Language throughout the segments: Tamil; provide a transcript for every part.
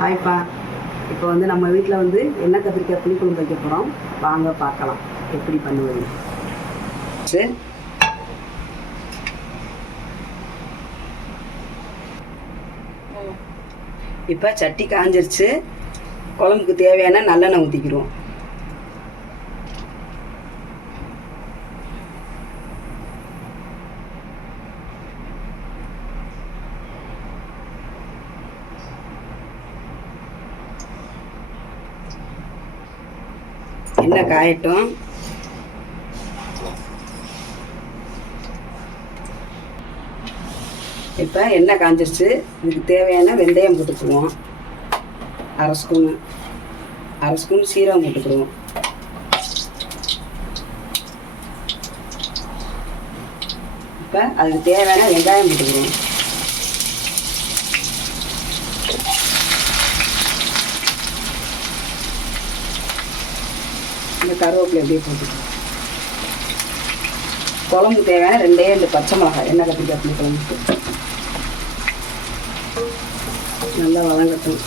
ஹாய்ப்பா இப்போ வந்து நம்ம வீட்டில் வந்து எண்ணெய் கத்திரிக்காய் புளிக்குழம்பு வைக்க போகிறோம் வாங்க பார்க்கலாம். எப்படி பண்ணுவது? சரி. இப்போ சட்டி காஞ்சிருச்சு. குழம்புக்கு தேவையான நல்லெண்ணெய் ஊற்றிக்கிறோம் எண்ணெய் காயட்டும். இப்போ எண்ணெய் காஞ்சிருச்சு. இதுக்கு தேவையான வெந்தயம் போட்டுக்குவோம் அரை ஸ்பூனு. அரை ஸ்பூன் சீரகம் போட்டுக்குவோம் இப்போ அதுக்கு தேவையான வெங்காயம் போட்டுக்குவோம் இந்த கருவேப்பிலை அப்படியே போட்டுக்கலாம் குழம்புக்கு தேவையான ரெண்டே ரெண்டு பச்சை மிளகாய் எண்ணெய் கத்திரிக்காய் புளி குழம்புக்கு நல்லா வதங்கட்டும்.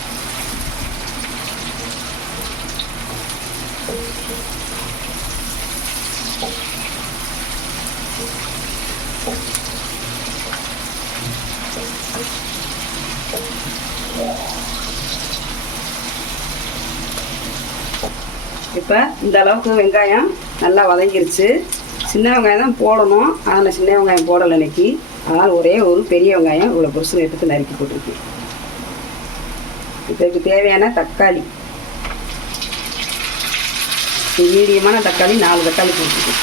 இப்போ இந்த அளவுக்கு வெங்காயம் நல்லா வதங்கிருச்சு. சின்ன வெங்காயம் தான் போடணும். ஆனால் சின்ன வெங்காயம் போடலை இன்னைக்கு. அதனால் ஒரே ஒரு பெரிய வெங்காயம் இவ்வளோ புருஷன் எடுத்து நறுக்கி போட்டிருக்கு இப்போ இதுக்கு தேவையான தக்காளி. மீடியமான தக்காளி நாலு தக்காளி போட்டுருக்கு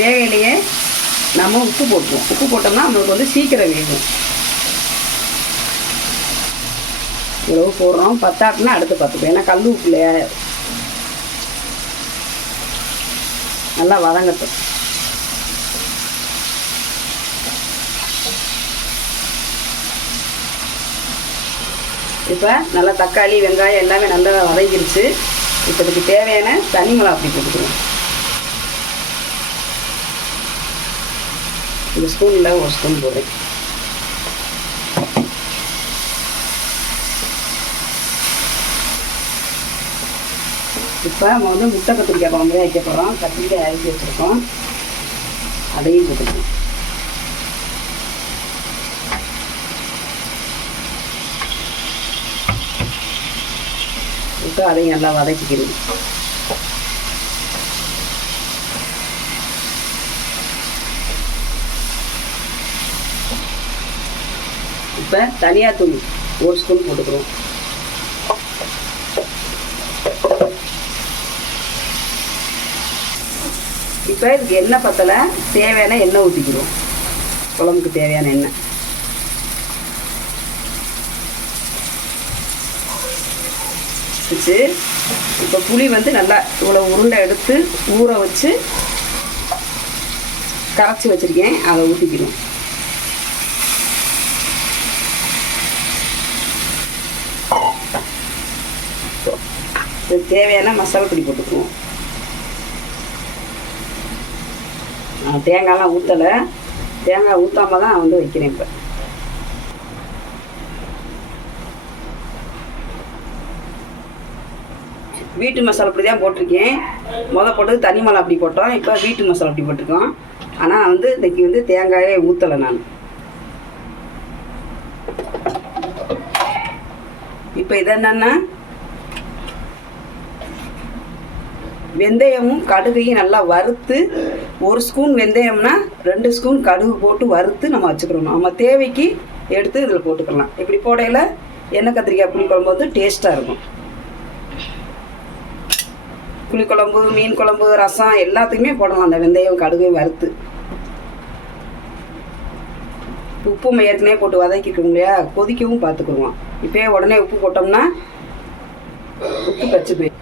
வேகையிலேயே நம்ம உப்பு போட்டுருவோம். உப்பு போட்டோம்னா நம்மளுக்கு வந்து சீக்கிரம் வேகும். இவ்வளவு போடுறோம். பத்தாட்டுனா அடுத்து பார்த்துப்போம் ஏன்னா கல் உப்பு இல்லையா நல்லா வதங்கட்டும். இப்போ நல்லா தக்காளி வெங்காயம் எல்லாமே நல்லா வதங்கிருச்சு. இப்போ இதுக்கு தேவையான தனி மிளகா அப்படி போட்டுக்கிறோம் இந்த ஸ்பூனில் ஒரு ஸ்பூன் போடுறேன். இப்போ நம்ம வந்து முட்டை கத்திரிக்காய் குழம்பு தான் வைக்க போகிறோம் கத்திரிக்காய் அரைச்சி வச்சுருக்கோம். அதையும் போட்டுக்கணும் இப்போ அதையும் நல்லா வதக்கிக்கணும். இப்போ தனியாக தூள் ஒரு ஸ்பூன் போட்டுக்கிறோம். இப்போ இதுக்கு எண்ணெய் பத்தலை தேவையான எண்ணெய் ஊற்றிக்கிறோம் குழம்புக்கு தேவையான எண்ணெய். வச்சு இப்போ புளி வந்து நல்லா இவ்வளோ உருண்டை எடுத்து ஊற வச்சு கரைச்சி வச்சுருக்கேன். அதை ஊற்றிக்கணும் தேவையான மசாலா பொடி போட்டுக்குவோம். தேங்காய்லாம் ஊற்றலை தேங்காய் ஊற்றாம தான் வந்து வைக்கிறேன் இப்போ. வீட்டு மசாலா அப்படி தான் போட்டிருக்கேன். முத போட்டது தனி மலை அப்படி போட்டோம். இப்போ வீட்டு மசாலா அப்படி போட்டிருக்கோம். ஆனால் வந்து இன்னைக்கு வந்து தேங்காயே ஊற்றலை நான். இப்போ இது என்னன்னா வெந்தயமும் கடுகையும் நல்லா வறுத்து ஒரு ஸ்பூன் வெந்தயம்னா ரெண்டு ஸ்பூன் கடுகு போட்டு வறுத்து நம்ம வச்சுக்கிறோம் நம்ம தேவைக்கு எடுத்து இதில் போட்டுக்கலாம். இப்படி போடையில் எண்ணெய் கத்திரிக்காய் புளிக்குழம்பு வந்து டேஸ்ட்டாக இருக்கும். புளிக்குழம்பு மீன் குழம்பு ரசம் எல்லாத்துக்குமே போடலாம். அந்த வெந்தயம் கடுகு வறுத்து. உப்பு ஏற்கனவே போட்டு வதக்கிக்கோங்க இல்லையா? கொதிக்கவும் பார்த்துக்குவோம் இப்போயே உடனே உப்பு போட்டோம்னா உப்பு கச்சு போய்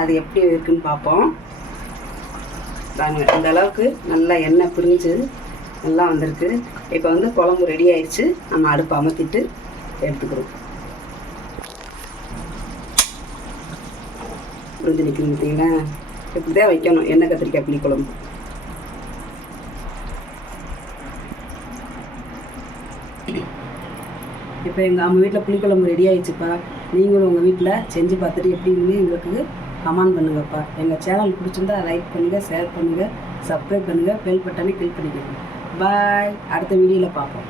அது எப்படி இருக்குன்னு பார்ப்போம். பாருங்கள் இந்த அளவுக்கு நல்லா எண்ணெய் பிரிஞ்சு நல்லா வந்திருக்கு. இப்போ வந்து குழம்பு ரெடி ஆயிடுச்சு. நம்ம அடுப்பு அமர்த்திட்டு எடுத்துக்கிறோம். புரிஞ்சு நிற்கணும் பார்த்தீங்களா இப்படி தான் வைக்கணும். எண்ணெய் கத்திரிக்காய் புளி குழம்பு இப்போ எங்கள் அம்மா வீட்டில் புளிக்குழம்பு ரெடி ஆயிடுச்சுப்பா. நீங்களும் உங்கள் வீட்டில் செஞ்சு பார்த்துட்டு எப்படின்னு எங்களுக்கு கமெண்ட் பண்ணுங்கப்பா. எங்கள் சேனல் பிடிச்சிருந்தா லைக் பண்ணுங்கள் ஷேர் பண்ணுங்கள் சப்ஸ்கிரைப் பண்ணுங்கள் பெல் பட்டனை கிளிக் பண்ணிக்கோங்க. பாய் அடுத்த வீடியோவில் பார்ப்போம்.